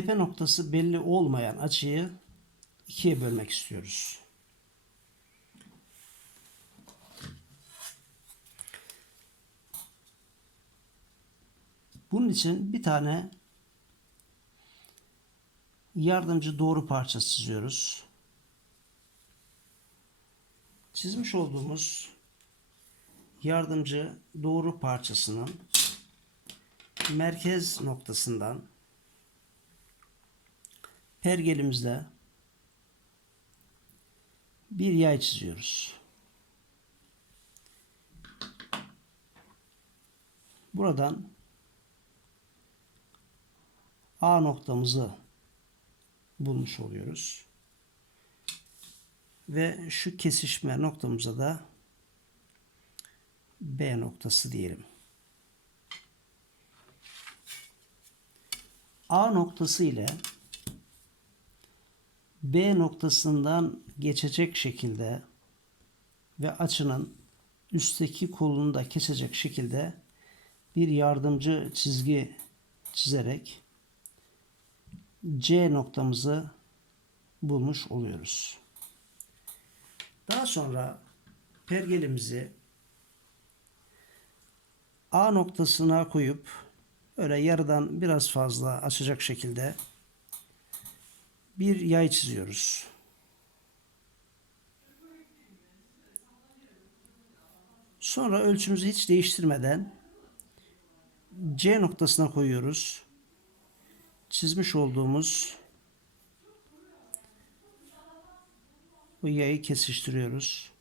tepe noktası belli olmayan açıyı ikiye bölmek istiyoruz. Bunun için bir tane yardımcı doğru parça çiziyoruz. Çizmiş olduğumuz yardımcı doğru parçasının merkez noktasından pergelimizde bir yay çiziyoruz. Buradan A noktamızı bulmuş oluyoruz. Ve şu kesişme noktamıza da B noktası diyelim. A noktası ile B noktasından geçecek şekilde ve açının üstteki kolunu da kesecek şekilde bir yardımcı çizgi çizerek C noktamızı bulmuş oluyoruz. Daha sonra pergelimizi A noktasına koyup öyle yarıdan biraz fazla açacak şekilde bir yay çiziyoruz. Sonra ölçümüzü hiç değiştirmeden C noktasına koyuyoruz. Çizmiş olduğumuz bu yayı kesiştiriyoruz.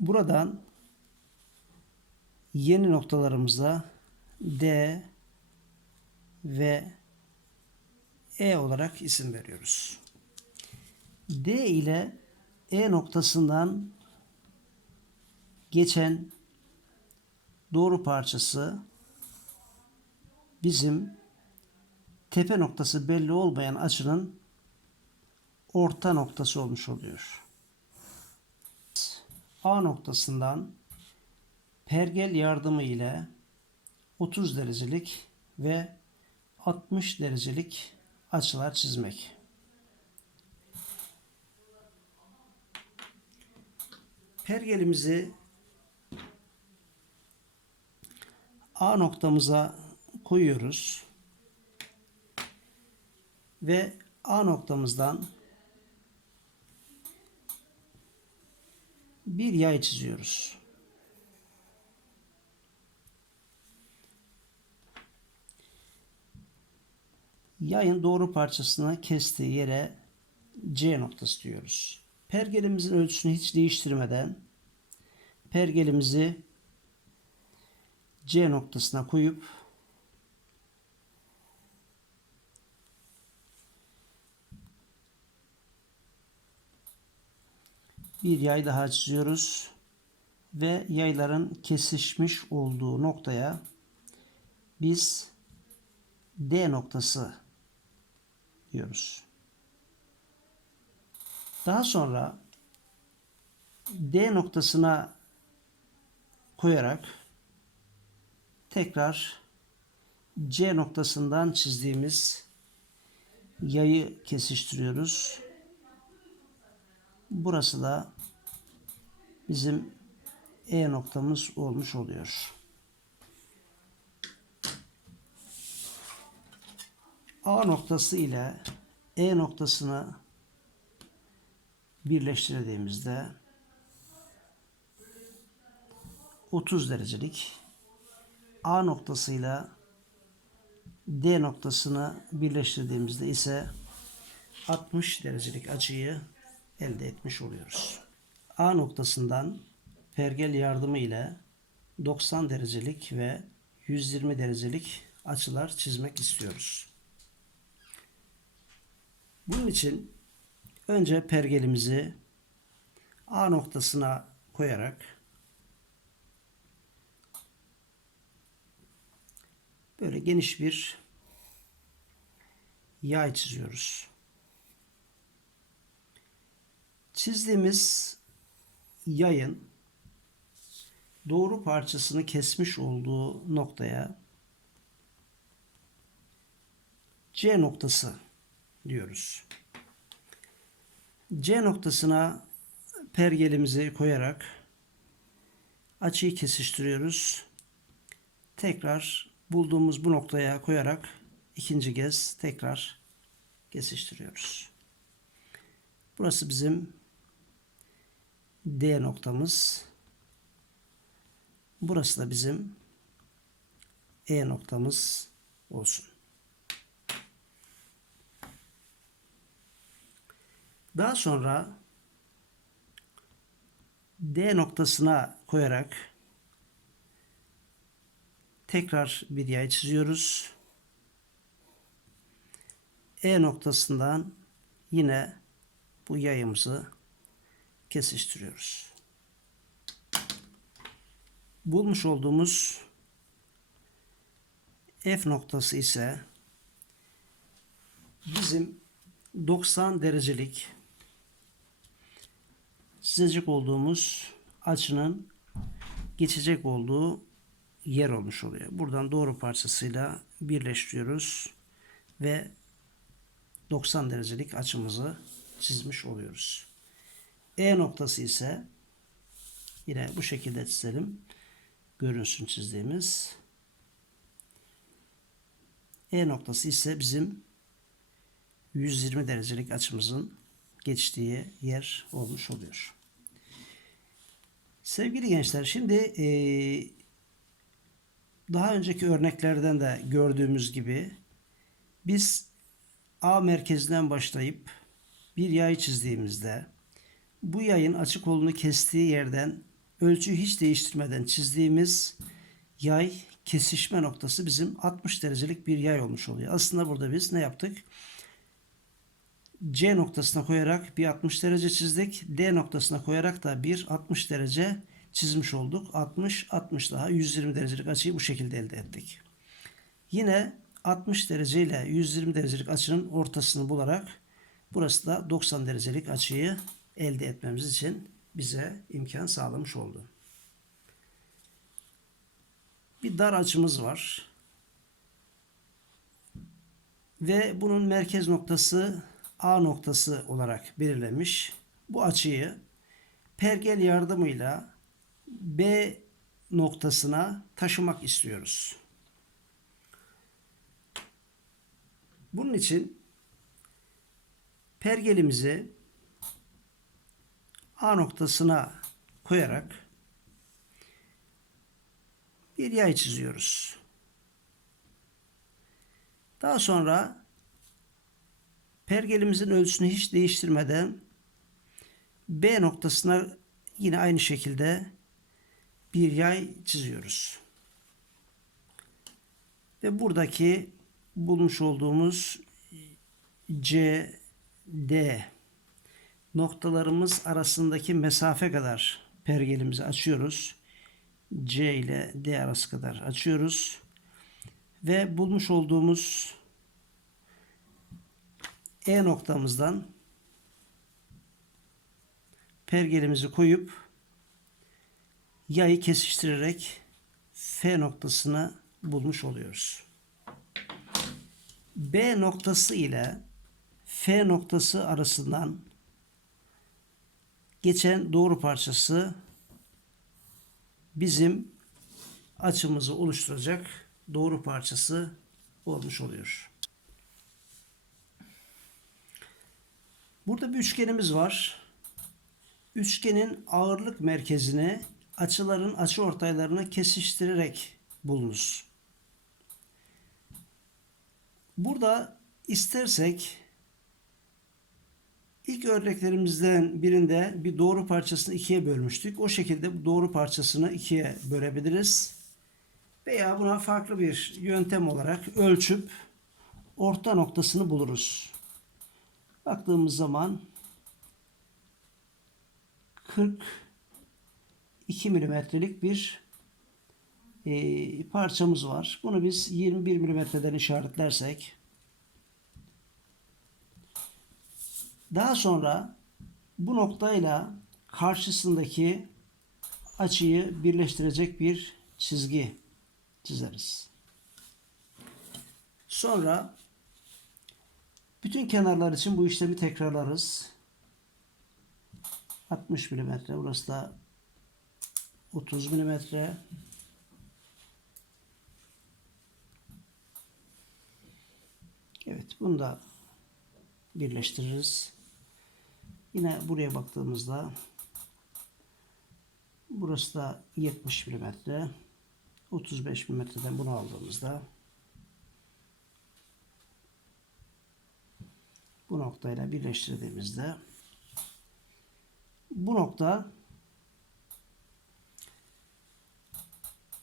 Buradan yeni noktalarımıza D ve E olarak isim veriyoruz. D ile E noktasından geçen doğru parçası bizim tepe noktası belli olmayan açının orta noktası olmuş oluyor. A noktasından pergel yardımı ile 30 derecelik ve 60 derecelik açılar çizmek. Pergelimizi A noktamıza koyuyoruz. Ve A noktamızdan bir yay çiziyoruz. Yayın doğru parçasına kestiği yere C noktası diyoruz. Pergelimizin ölçüsünü hiç değiştirmeden pergelimizi C noktasına koyup bir yay daha çiziyoruz ve yayların kesişmiş olduğu noktaya biz D noktası diyoruz. Daha sonra D noktasına koyarak tekrar C noktasından çizdiğimiz yayı kesiştiriyoruz. Burası da bizim E noktamız olmuş oluyor. A noktası ile E noktasını birleştirdiğimizde 30 derecelik A noktasıyla D noktasını birleştirdiğimizde ise 60 derecelik açıyı elde etmiş oluyoruz. A noktasından pergel yardımı ile 90 derecelik ve 120 derecelik açılar çizmek istiyoruz. Bunun için önce pergelimizi A noktasına koyarak böyle geniş bir yay çiziyoruz. Çizdiğimiz yayın doğru parçasını kesmiş olduğu noktaya C noktası diyoruz. C noktasına pergelimizi koyarak açıyı kesiştiriyoruz. Tekrar bulduğumuz bu noktaya koyarak ikinci kez tekrar kesiştiriyoruz. Burası bizim D noktamız. Burası da bizim E noktamız olsun. Daha sonra D noktasına koyarak tekrar bir yay çiziyoruz. E noktasından yine bu yayımızı kesiştiriyoruz. Bulmuş olduğumuz F noktası ise bizim 90 derecelik çizecek olduğumuz açının geçecek olduğu yer olmuş oluyor. Buradan doğru parçasıyla birleştiriyoruz ve 90 derecelik açımızı çizmiş oluyoruz. E noktası ise yine bu şekilde çizelim. Görünsün çizdiğimiz. E noktası ise bizim 120 derecelik açımızın geçtiği yer olmuş oluyor. Sevgili gençler şimdi eee, daha önceki örneklerden de gördüğümüz gibi biz A merkezinden başlayıp bir yay çizdiğimizde bu yayın açık kolunu kestiği yerden ölçüyü hiç değiştirmeden çizdiğimiz yay kesişme noktası bizim 60 derecelik bir yay olmuş oluyor. Aslında burada biz ne yaptık? C noktasına koyarak bir 60 derece çizdik. D noktasına koyarak da bir 60 derece çizmiş olduk. 60, 60 daha 120 derecelik açıyı bu şekilde elde ettik. Yine 60 derece ile 120 derecelik açının ortasını bularak burası da 90 derecelik açıyı elde etmemiz için bize imkan sağlamış oldu. Bir dar açımız var. Ve bunun merkez noktası A noktası olarak belirlenmiş. Bu açıyı pergel yardımıyla B noktasına taşımak istiyoruz. Bunun için pergelimizi A noktasına koyarak bir yay çiziyoruz. Daha sonra pergelimizin ölçüsünü hiç değiştirmeden B noktasına yine aynı şekilde bir yay çiziyoruz. Ve buradaki bulmuş olduğumuz C, D noktalarımız arasındaki mesafe kadar pergelimizi açıyoruz. C ile D arası kadar açıyoruz. Ve bulmuş olduğumuz E noktamızdan pergelimizi koyup yayı kesiştirerek F noktasını bulmuş oluyoruz. B noktası ile F noktası arasından geçen doğru parçası bizim açımızı oluşturacak doğru parçası olmuş oluyor. Burada bir üçgenimiz var. Üçgenin ağırlık merkezini açıların açı ortaylarını kesiştirerek bulunuz. Burada istersek ilk örneklerimizden birinde bir doğru parçasını ikiye bölmüştük. O şekilde bu doğru parçasını ikiye bölebiliriz. Veya buna farklı bir yöntem olarak ölçüp orta noktasını buluruz. Baktığımız zaman 42 milimetrelik bir e, parçamız var. Bunu biz 21 milimetreden işaretlersek daha sonra bu noktayla karşısındaki açıyı birleştirecek bir çizgi çizeriz. Sonra bütün kenarlar için bu işlemi tekrarlarız. 60 milimetre. Burası da 30 milimetre. Evet, bunu da birleştiririz. Yine buraya baktığımızda burası da 70 milimetre. 35 milimetreden bunu aldığımızda bu noktayla birleştirdiğimizde bu nokta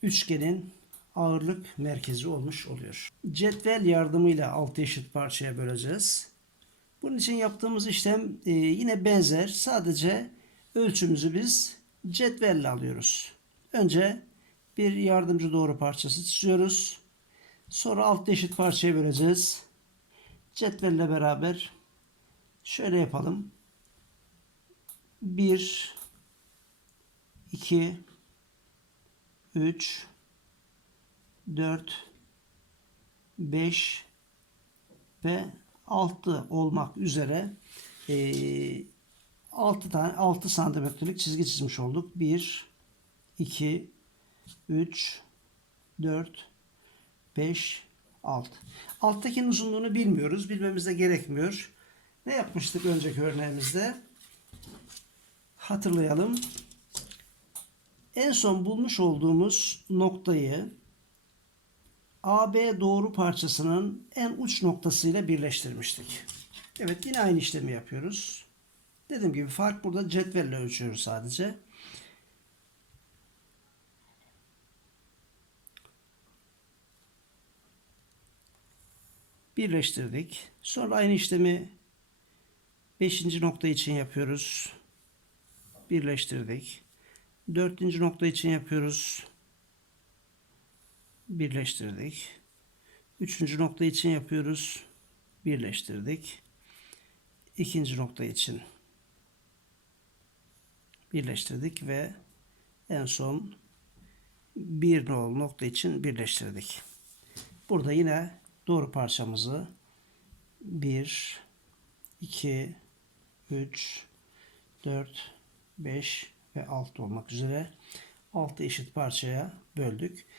üçgenin ağırlık merkezi olmuş oluyor. Cetvel yardımıyla altı eşit parçaya böleceğiz. Bunun için yaptığımız işlem e, yine benzer. Sadece ölçümüzü biz cetvelle alıyoruz. Önce bir yardımcı doğru parçası çiziyoruz. Sonra alt eşit parçaya böleceğiz. Cetvelle beraber şöyle yapalım. 1 2 3 4 5 ve 6 olmak üzere 6 tane 6 santimetrelik çizgi çizmiş olduk. 1 2 3 4 5 6. Alttakinin uzunluğunu bilmiyoruz. Bilmemiz de gerekmiyor. Ne yapmıştık önceki örneğimizde? Hatırlayalım. En son bulmuş olduğumuz noktayı AB doğru parçasının en uç noktasıyla birleştirmiştik. Evet yine aynı işlemi yapıyoruz. Dediğim gibi fark burada cetvelle ölçüyoruz sadece. Birleştirdik. Sonra aynı işlemi 5. nokta için yapıyoruz. Birleştirdik. 4. nokta için yapıyoruz birleştirdik. Üçüncü nokta için yapıyoruz. Birleştirdik. İkinci nokta için birleştirdik ve en son bir nol nokta için birleştirdik. Burada yine doğru parçamızı 1 2 3 4 5 ve 6 olmak üzere 6 eşit parçaya böldük.